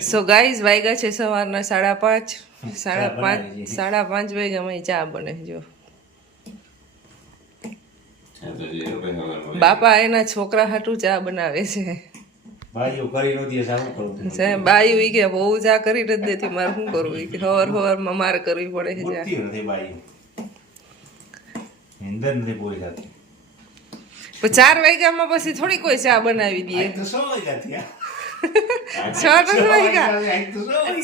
So guys વાગ્યા છે સવારના સાડા પાંચ. સાડા પાંચ સાડા પાંચ વાગે અમે ચા બને જો. બાપા એના છોકરા હાટું ચા બનાવે છે. બાયું ઈ કે બહુ ચા કરી નથી દેતી મારે શું કરવું ઈ કે? હવાર હવારમાં મારે કરવી પડે છે ચા. ચાર વાગ્યામાં પછી થોડી કોઈ ચા બનાવી દે છ નથી વાગ્યા.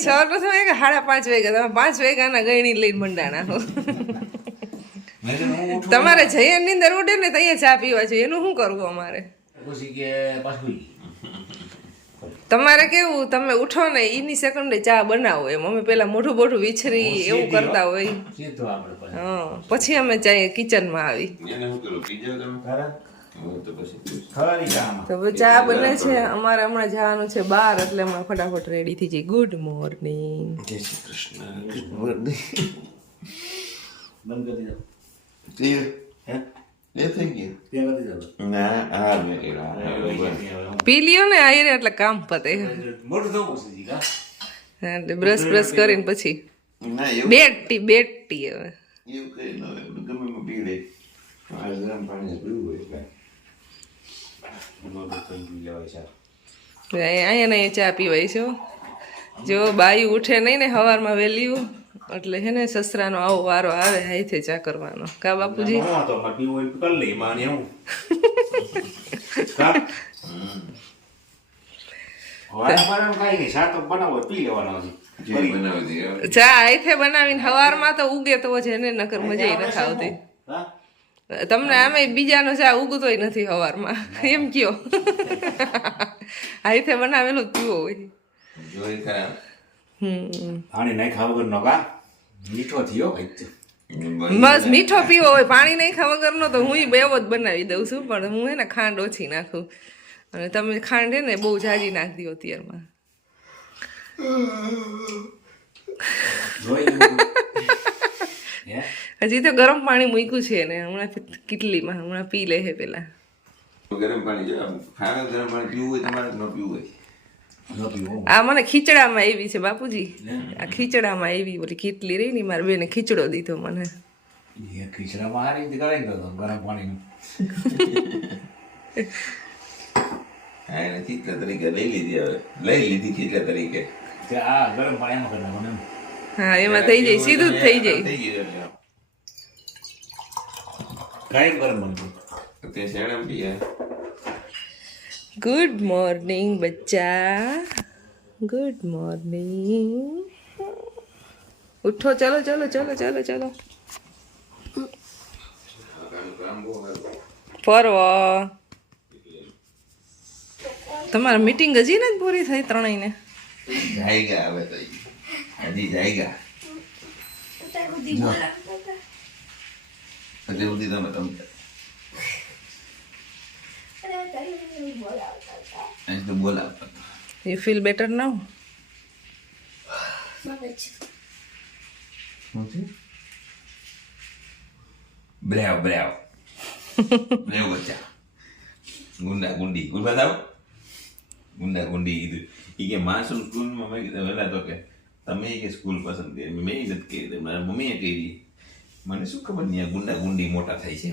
છ નથી વાગ્યા સાડા પાંચ વાગ્યા તમે પાંચ વાગ્યાના ગયણી લઈને મંડાણા તમારે જઈએ નીંદર ઉડે ને ત્યાં ચા પીવા જોઈએ. એનું શું કરવું અમારે? તમારે કેવું? તમે ઉઠો ને એની સેકન્ડે ચા બનાવો એમ. અમે પેલા મોઢું મોઢું વિછરી એવું કરતા હોય. પછી. અમે જઈએ કિચનમાં આવી. તો ચા બને છે અમારે હમણાં જવાનું છે બહાર એટલે હમણાં ફટાફટ રેડી થઈ જઈએ. ગુડ મોર્નિંગ બંધ કરી દો હે? ત્યાં કરી દો પી લ્યો ને આયરે એટલે કામ પતે. એટલે બ્રશ બ્રશ કરીને પછી. બેટી બેટ હવે. મોટું થઈ ગયું લેવાય છે અહીંયા ને ચા પીવાય છે જો બાઈ ઉઠે નહીં ને સવારમાં વહેલી એટલે હે ને સસરાનો આવો વારો આવે હાઈથે ચા કરવાનો. કા બાપુજી. ચા હાઈથે બનાવીને સવારમાં તો ઉગે તો છે ને નકર મજા ન આવતી. હા? તમને આમે બીજાનો ચા ઉગતોય નથી સવારમાં એમ કયો? હાઈથે બનાવેલું પીવો હોય હમ. પાણી નાખ્યા વગરનો કા મીઠો થયો બસ. મીઠો પીવો હોય. પાણી નહીં ખાવા વગરનો તો હું બેવો જ બનાવી દઉં છું પણ હું હે ને ખાંડ ઓછી નાખું. અને તમે ખાંડ હે ને બહુ જાજી નાખી દો અત્યારમાં. જોઈ? હજી તો ગરમ પાણી મૂક્યું છે ને હમણાં કિટલીમાં હમણાં પી લે છે પેલા. ગરમ પાણી જો ગરમ પાણી પીવું હોય તમારે ન પીવું હોય. આ મને ખીચડામાં આવી છે બાપુજી. આ ખીચડામાં આવી ઓલી કીટલી રહી ને મારી બેને ખીચડો દીધો મને. એ ખીચડામાં આ રીતે કરાવી દો ગરમ પાણીનું. હા એને ખીચડા તરીકે લઈ લીધી હવે. લઈ લીધી ખીચડા તરીકે. આ ગરમ પાણીમાં કરી નાખવાનું એમ. હા એમાં થઈ જાય સીધું જ થઈ જાય. કાઈ પર. તે પીએ ગુડ મોર્નિંગ બચ્ચા. ગુડ મોર્નિંગ ઉઠો ચલો ચલો ચલો ચલો ચલો. ફરવો. તમારા મીટિંગ હજી ને જ પૂરી થઈ ત્રણેયને? જાયગા હવે તો ઈ. હજી જાયગા હજી સુધી તમે તમે હજી તો બોલાવતા you feel better now brave brave. Brave બચ્ચા. ગુંડા ગુંડી. ગુંડ બતાવો ગુંડા ગુંડી. કીધું ઈ કે માસુલ સ્કૂલમાં મેં કીધું વહેલા તો કે તમે કે સ્કૂલ પસંદ કરી મેં નથી કરી મારા મમ્મીએ કરી મને શું ખબર નહીં ગુંડા ગુંડી મોટા થાય છે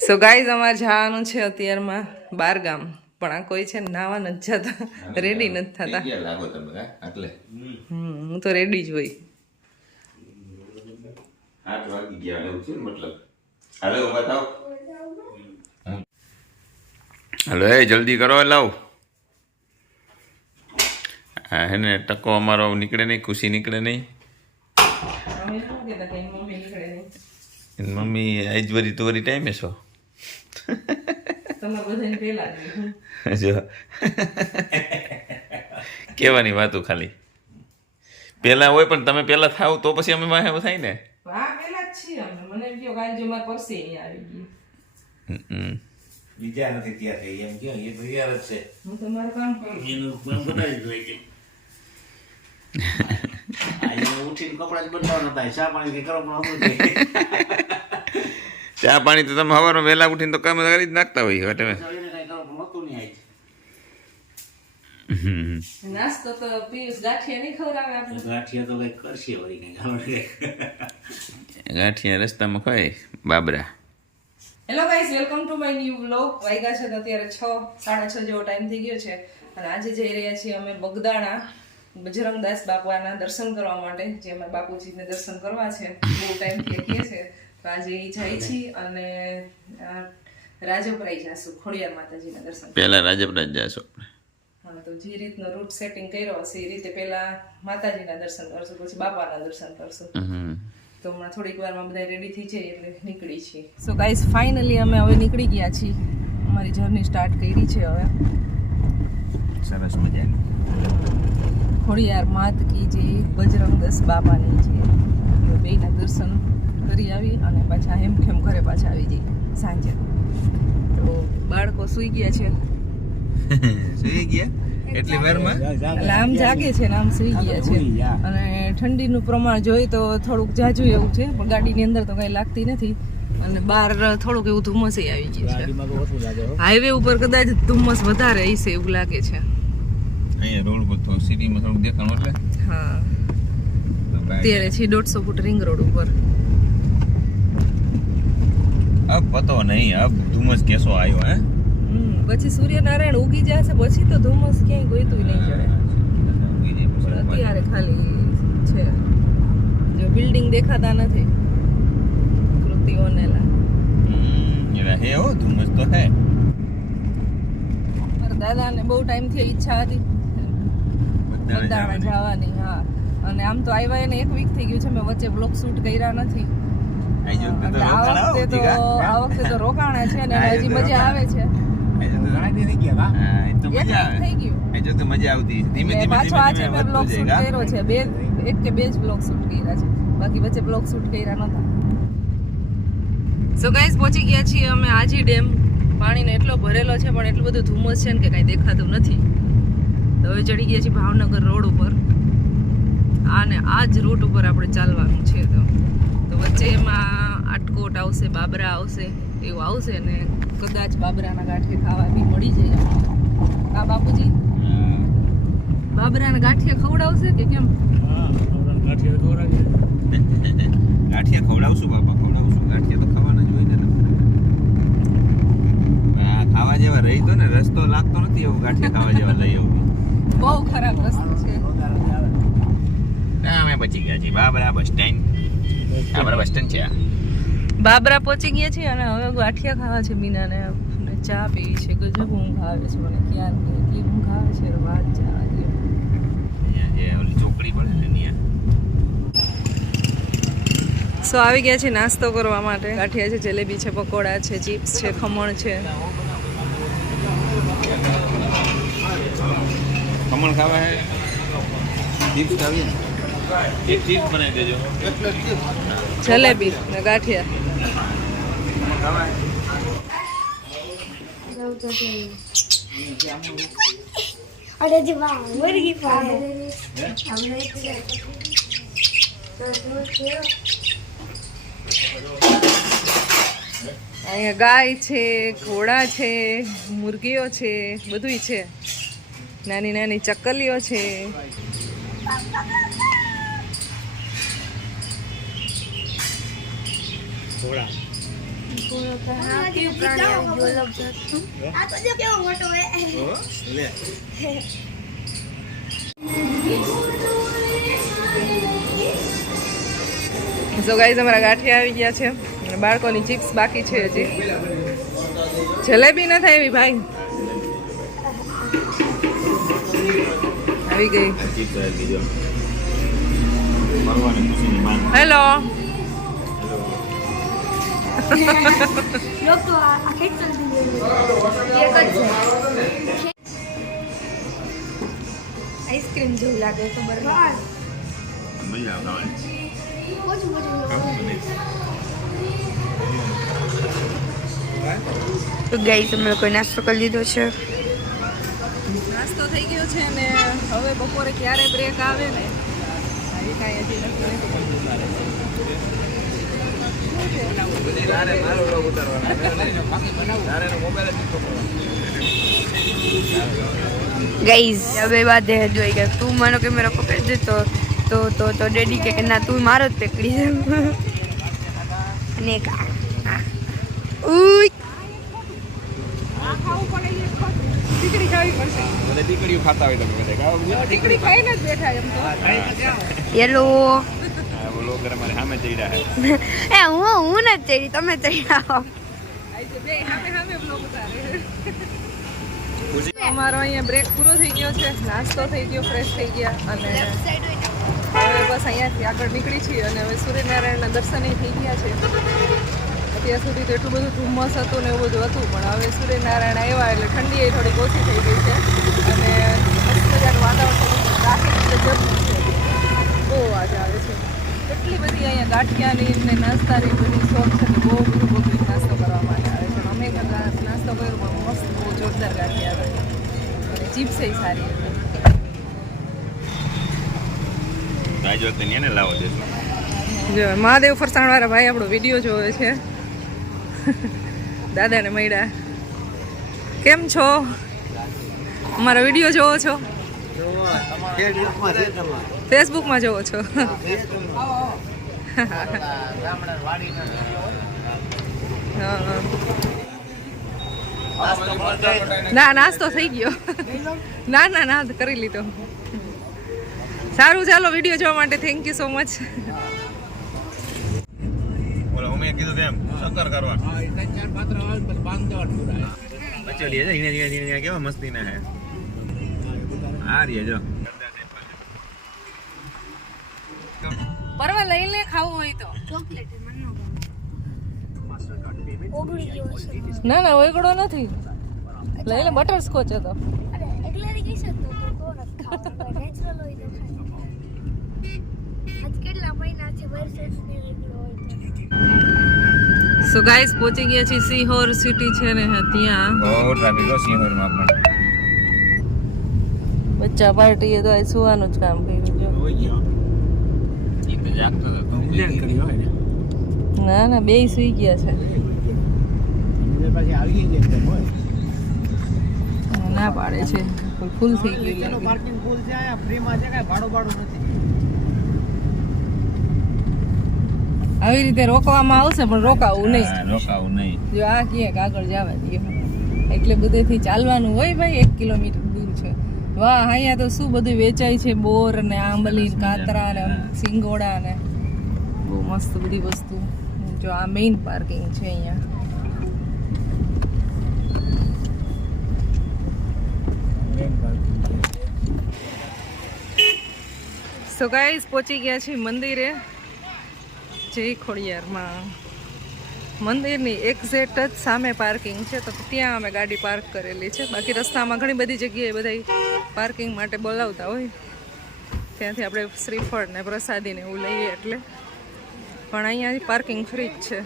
સો ગાઈઝ અમારે જવાનું છે અત્યારમાં બાર ગામ પણ આ કોઈ છે ને નાવા નથી જતા. રેડી નથી થતા. લાગો તમે હા? તો રેડી જ હોય. આઠ વાગી ગયા મતલબ? હાલો બતાવો. હલો એ જલ્દી કરો લાવ. હા હે ને ટકો અમારો નીકળે નહીં ખુશી નીકળે નહીં. મમ્મી આજ વરી તો વરી ટાઈમે છો. જો. કેવાની વાતો ખાલી. પહેલાં હોય પણ તમે પહેલાં થાવ તો પછી અમે વાહે થાય ને. હા પેલા જ છીએ અમે. મને કયો કાલ જો મારે પરસે આવી ગયું. હમ. બીજા નથી ત્યાં થઈ એમ કહો, એ તૈયાર જ છે. હું તમારું કામ કરું એનું કામ બનાવી જોઈએ કે ઉઠીને કપડાં જ બદલાવાના થાય ચા પાણી કરવાનું આપણું ચા પાણી તો તમે સવારમાં વહેલા ઉઠીને તો કામ કરી જ નાખતા હોય તમે. નાસ્તો તો પિયુષ ગાંઠિયા નહીં ખવડાવે આપણે. ગાંઠિયા તો કંઈક કરશે વળી કંઈક ગાંઠિયા રસ્તામાં ખાય Babra. Hello guys welcome to my new vlog વાગ્યા છે અત્યારે છ સાડા છ જેવો ટાઈમ થઈ ગયો છે. અને આજે જઈ રહ્યા છીએ અમે બગદાણા બજરંગદાસ બાપાના દર્શન કરવા માટે જે અમે બાપુજીને દર્શન કરવા છે. બહુ ટાઈમથી કહીએ છે. તો આજે એ જાય છીએ અને રાજપરાઈ જાશું ખોડિયાર માતાજીના દર્શન પહેલાં રાજપરાઈ જાશો હા તો જે રીતનો રૂટ સેટિંગ કર્યો હશે એ રીતે પહેલાં માતાજીના દર્શન કરશું પછી બાપાના દર્શન કરશું. તો હમણાં થોડીક વારમાં બધા રેડી થઈ જાય એટલે નીકળી છીએ. સો ગાઈઝ ફાઇનલી અમે હવે નીકળી ગયા છીએ. અમારી જર્ની સ્ટાર્ટ કરી છે હવે. સરસ મજાની. ખોડિયાર માત કી જે બજરંગદાસ બાબાની છે તો બેના દર્શન કરી આવી અને પાછા હેમખેમ ઘરે પાછા આવી જઈએ. સાંજે. તો બાળકો સૂઈ ગયા છે. સુઈ ગયા? એટલી વારમાં? આમ જાગે છે આમ સુઈ ગયા છે. અને ઠંડીનું પ્રમાણ જોઈએ તો થોડુંક જાજુ એવું છે ગાડીની અંદર તો કઈ લાગતી નથી. અને બહાર થોડુંક એવું ધુમ્મસ આવી ગયું છે. હાઈવે ઉપર કદાચ ધુમ્મસ વધારે હશે એવું લાગે છે. અહીંયા રોડ પર સિટીમાં થોડુંક દેખાણું એટલે. હા. અત્યારે છે દોઢસો ફૂટ રિંગ રોડ ઉપર. અબ પતો નહીં અબ ધુમ્મસ કેસો આવ્યો હે? પછી સૂર્યનારાયણ ઉગી છે પછી તો ધુમ્મસ ક્યાંય ગોઈતું નહીં ચડે અત્યારે ખાલી છે. જો બિલ્ડિંગ દેખાતા નથી કૃતિઓને રહે હો ધુમ્મસ તો હે. દાદાને બહુ ટાઈમથી ઈચ્છા હતી. બધામાં જવાની હા. અને આમ તો આવ્યા એને એક વીક થઈ ગયું છે મેં વચ્ચે બ્લોક શૂટ કર્યા નથી. આ વખતે તો આ વખતે તો રોકાણા છે ને હજી મજા આવે છે. ગાંઠી થઈ ગયા કા? તો એક મજા થઈ આવે. ગયું. એ જો તો મજા આવતી. ધીમે ધીમે પાછો આજે મેં બ્લોગ શૂટ કર્યો છે. બે એક કે બે જ બ્લોગ શૂટ કર્યા છે. બાકી વચ્ચે બ્લોગ શૂટ કર્યા નતા સો ગાઈસ પહોંચી ગયા છીએ અમે આજી ડેમ. પાણીને એટલો ભરેલો છે પણ એટલું બધું ધુમ્મસ છે ને કે કાંઈ દેખાતું નથી. તો હવે ચડી ગયા છીએ ભાવનગર રોડ ઉપર. અને આ જ રૂટ ઉપર આપણે ચાલવાનું છે તો. તો વચ્ચે એમાં આટકોટ આવશે બાબરા આવશે એવું આવશે ને કદાચ બાબરાના ગાંઠે ખાવા બી મળી જાય આ બાપુજી. બાબરાના ગાંઠિયા ખવડાવશે કે કેમ? ગાંઠિયા ખવડાવશું બાપા ખવડાવશું. ગાંઠિયા તો ખાવાના જ હોય ને ખાવા જેવા રહી તો ને રસ્તો લાગતો નથી એવું ગાંઠિયા ખાવા જેવા લઈ આવું. બહુ ખરાબ રસ્તો છે. અમે બચી ગયા છીએ. Babra bus stand. Babra bus stand છે આ. બાબરા પહોંચી ગયા છીએ અને હવે ગાંઠિયા ખાવા છે મીનાને અને ચા પીવી છે. ગજબ ઊંઘ આવે છે મને ક્યાં એટલી ઊંઘ આવે છે વાત ચા અહીંયા જે ઓલી ચોકડી પડે ને સો આવી ગયા છે નાસ્તો કરવા માટે. ગાંઠિયા છે જલેબી છે પકોડા છે ચિપ્સ છે ખમણ છે. ખમણ ખાવા હે? ચિપ્સ ખાવી એક ચિપ્સ બનાવી દેજો. જલેબી ને ગાંઠિયા. અહીંયા ગાય છે, ઘોડા છે, મુરગીઓ છે, બધુંય છે. નાની નાની ચકલીઓ છે. આ તો જો કેવો મોટો હે સો ગાઈઝ અમારા ગાંઠિયા આવી ગયા છે. અને બાળકોની ચિપ્સ બાકી છે હજી. જલેબી ન થાય એવી ભાઈ. આવી ગઈ. હેલો લોક તો આ આ ખેંચતા નથી એક જ છે. આઈસ્ક્રીમ જેવું લાગે મજા આવે. ઓછું ઓછું તો ગઈ તમે લોકોએ નાસ્તો કરી લીધો છે. નાસ્તો થઈ ગયો છે ને હવે બપોરે ક્યારે બ્રેક આવે ને આવી કાંઈ હજી નથી. ગઈઝ હવે વાત જોઈ કે તું મારો કેમેરા પકડી દે તો તો તો તો ડેડી કે ના તું મારો જ પકડી દે. અને એક આ. ઘર અમારે સામે ચડ્યા હે. એ હું હું ને ચડી તમે જઈ આવો અમારો અહીંયા બ્રેક પૂરો થઈ ગયો છે નાસ્તો થઈ ગયો ફ્રેશ થઈ ગયા અને હવે બસ અહીંયાથી આગળ નીકળી છીએ અને હવે સૂર્યનારાયણના દર્શન થઈ ગયા છે. અત્યાર સુધી તો એટલું બધું ધુમ્મસ હતું ને એવું બધું હતું પણ હવે સૂર્યનારાયણ આવ્યા એટલે ઠંડી એ થોડીક ઓછી થઈ ગઈ છે. અને મસ્ત મજાનું વાતાવરણ ટ્રાફિક જબરું છે. બહુ આજે આવે છે. એટલી બધી અહીંયા ગાંઠિયાની ને નાસ્તાની બધી શોખ છે ને બહુ બધું પબ્લિક નાસ્તો કરવા માટે આવે છે. અમે નાસ્તો કર્યો પણ મસ્ત બહુ જોરદાર ગાંઠિયા આવે અને ચિપ્સ સારી હતી. લાવો જો મહાદેવ ફરસાણવાળા ભાઈ આપણો વીડિયો જોવે છે. દાદાને મળ્યા. કેમ છો? અમારો વીડિયો જોવો છો? ફેસબુકમાં જોવો છો. હા, હા. ના નાસ્તો થઈ ગયો. ના ના ના કરી લીધો. સારું ચાલો વીડિયો જોવા માટે થેન્ક યુ સો મચ બોલો કીધું કરવા ચલીએ ધીમે ધીમે ધીરે કેવા મસ્તી ના હે આ રીએ જો. પરવા લઈ લે ખાવું હોય તો. ચોકલેટ ના ના ઓગળો નથી. લઈ લે બટર સ્કોચ હતો સો ગાઈસ પહોંચી ગયા છીએ સિહોર સિટી છે ને હા, ત્યાં. બહુ ટ્રાફિક સિંહરમાં પણ. બચ્ચા પાર્ટીએ તો આ સુવાનું જ કામ કર્યું જાગતો હતો. ના. ના બે સુઈ ગયા છે. ના પાડે છે. ફૂલ થઈ ગયું નથી. આવી રીતે રોકવામાં આવશે પણ રોકાવું નહીં. રોકાવું નહીં. જો આ કે આગળ જવા દઈએ. એટલે બધેથી ચાલવાનું હોય ભાઈ એક કિલોમીટર. વાહ અહીંયા તો શું બધું વેચાય છે બોર ને આંબલી કાતરા ને સિંગોડા ને. બહુ મસ્ત બધી વસ્તુ. જો આ મેઇન પાર્કિંગ છે અહીંયા. સો ગાઈઝ પહોંચી ગયા છે મંદિરે. જય ખોડિયારમાં. મંદિરની એક્ઝેક્ટ જ સામે પાર્કિંગ છે, તો ત્યાં અમે ગાડી પાર્ક કરેલી છે. બાકી રસ્તામાં ઘણી બધી જગ્યાએ બધા પાર્કિંગ માટે બોલાવતા હોય. ત્યાંથી આપણે શ્રીફળ ને પ્રસાદીને એવું લઈએ એટલે. પણ અહીંયા પાર્કિંગ ફ્રી જ છે.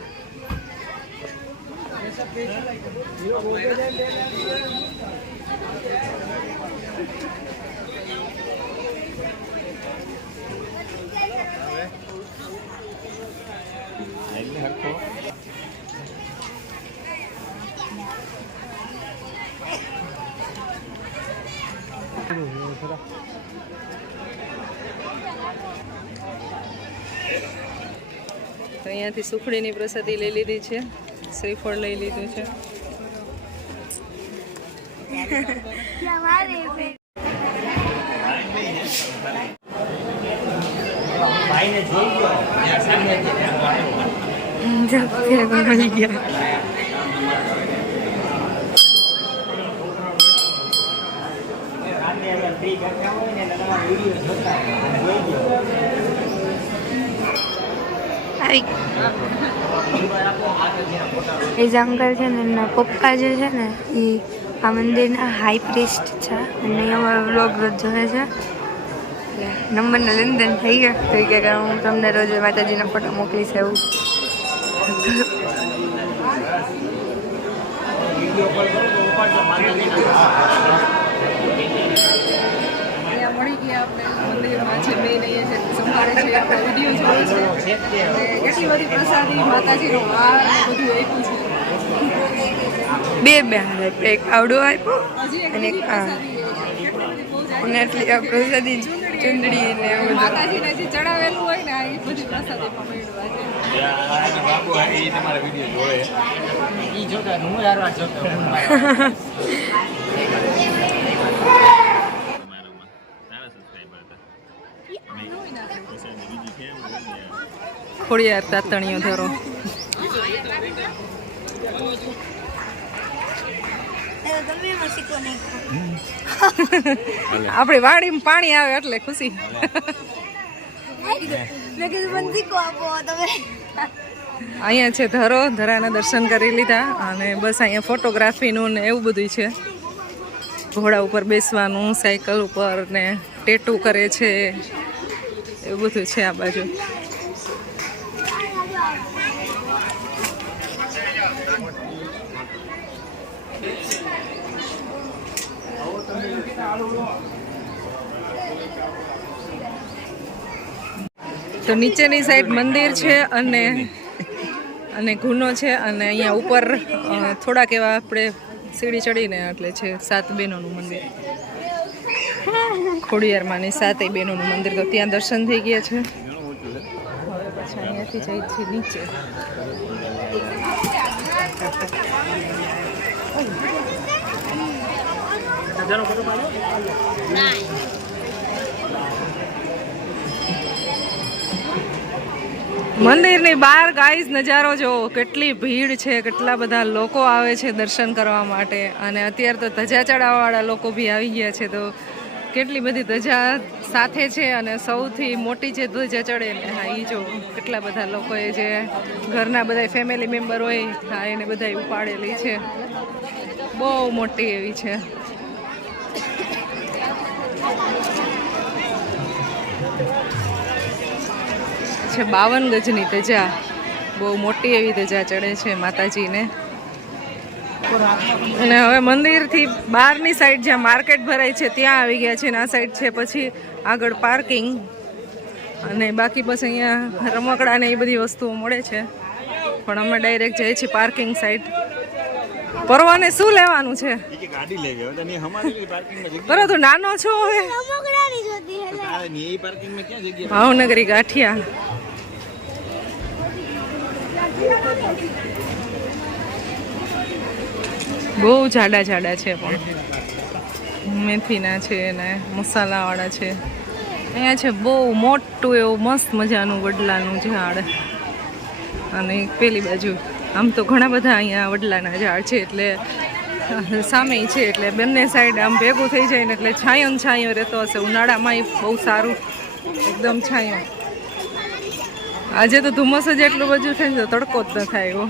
એટલે તો અહીંયાથી સુખડીની પ્રસાદી લઈ લીધી છે શ્રીફળ લઈ લીધું છે. ત્યાં મારે બે આવી એ જે અંકલ છે ને એમના પપ્પા જે છે ને એ આ મંદિરના હાઈ પ્રિસ્ટ છે. અને એ અમારો બ્લોગ રોજ જોવે છે. એટલે નંબરને લેનદેન થઈ ગયા. તો કે હું તમને રોજ માતાજીના ફોટો મોકલીશ એવું. મળી ગયા આપણે. મંદિરમાં છે મેન અહીંયા છે સંભાળે છે આપણે વીડિયો જોયો છે. અને બધી પ્રસાદી માતાજીનો હાર બધું આપ્યું છે. બે બે હાર એક આવડો આપ્યો અને એક આ. પ્રસાદી અને એટલી ચુંદડી ને માતાજીને જે ચડાવેલું હોય ને એ બધી પ્રસાદી પણ મળ્યું આજે. એ તમારા વીડિયો જોડે ઈ જોતા હું યાર જોતો હું મારા. સારા સબસ્ક્રાઈબર હતા ખોડિયાર તાતણીઓ ધરો. આપણી વાડીમાં પાણી આવે એટલે ખુશી. અહીંયા છે ધરો ધરાના દર્શન કરી લીધા અને બસ અહીંયા ફોટોગ્રાફીનું ને એવું બધું છે. ઘોડા ઉપર બેસવાનું સાયકલ ઉપર ને ટેટુ કરે છે. એવું બધું છે આ બાજુ. તો નીચેની સાઈડ મંદિર છે અને અને ગુનો છે અને અહીંયા ઉપર થોડાક એવા આપણે સીડી ચડીને એટલે છે સાત બહેનોનું મંદિર. ખોડિયારમાંની સાતેય બહેનોનું મંદિર. તો ત્યાં દર્શન થઈ ગયા છે. પછી અહીંયાથી જાય છીએ નીચે. મંદિરની બહાર ગાઈઝ નજારો જો કેટલી ભીડ છે, કેટલા બધા લોકો આવે છે દર્શન કરવા માટે. અને અત્યારે તો ધજા ચડાવવાવાળા લોકો બી આવી ગયા છે, તો કેટલી બધી ધજા સાથે છે અને સૌથી મોટી જે ધજા ચડે ને, હા એ જો કેટલા બધા લોકોએ જે ઘરના બધા ફેમિલી મેમ્બર હોય, હા, એને બધા ઉપાડેલી છે. બહુ મોટી એવી છે. છે બાવન ગજની ધજા. બહુ મોટી એવી ધજા ચડે છે માતાજીને. અને હવે મંદિરથી બહારની સાઈડ જ્યાં માર્કેટ ભરાય છે ત્યાં આવી ગયા છે અને આ સાઈડ છે પછી આગળ પાર્કિંગ અને બાકી બસ અહીંયા રમકડા ને એ બધી વસ્તુઓ મળે છે. પણ અમે ડાયરેક્ટ જઈએ છીએ પાર્કિંગ સાઈડ પરવાને શું લેવાનું છે? ગાડી લઈ ગયો તો હમારી પાર્કિંગમાં જગ્યા બરો તું નાનો છો હવે? એ પાર્કિંગમાં ક્યાં જગ્યા? ભાવનગરી ગાંઠિયા. બહુ જાડા જાડા છે પણ. મેથીના છે ને મસાલાવાળા છે. અહીંયા છે બહુ મોટું એવું મસ્ત મજાનું વડલાનું ઝાડ. અને પેલી બાજુ આમ તો ઘણા બધા અહીંયા વડલાના ઝાડ છે એટલે સામે છે એટલે બંને સાઈડ આમ ભેગું થઈ જાય ને એટલે છાંયો છાંયો રહેતો હશે. ઉનાળામાં એ બહુ સારું એકદમ છાંયો. આજે તો ધુમ્મસ જ એટલું બધું થાય ને તડકો જ ન થાય એવો.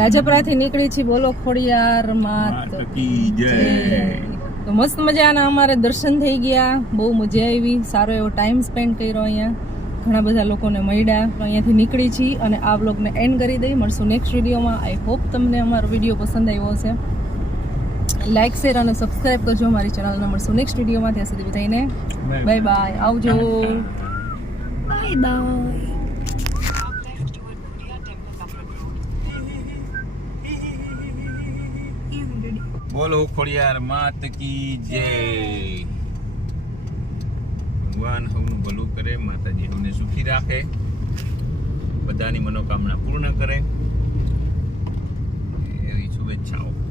રાજપરાથી નીકળી છી બોલો ખોડિયાર માત. તો મસ્ત મજાના અમારે દર્શન થઈ ગયા. બહુ મજા આવી. સારો એવો ટાઈમ સ્પેન્ડ કર્યો અહીંયા. ઘણા બધા લોકોને મળ્યા. અહીંયાથી નીકળી છીએ અને આ બ્લોગને એન્ડ કરી દઈ. મળશું નેક્સ્ટ વિડીયોમાં આઈ હોપ તમને અમારો વીડિયો પસંદ આવ્યો હશે. લાઇક શેર અને સબસ્ક્રાઈબ કરજો અમારી ચેનલને મળશું નેક્સ્ટ વિડીયોમાં ત્યાં સુધી બધાને બાય બાય આવજો. બાય બાય બોલો ખોડિયાર માત કી જય. ભગવાન હવનું ભલું કરે માતાજી સૌને સુખી રાખે. બધાની મનોકામના પૂર્ણ કરે. એવી શુભેચ્છાઓ.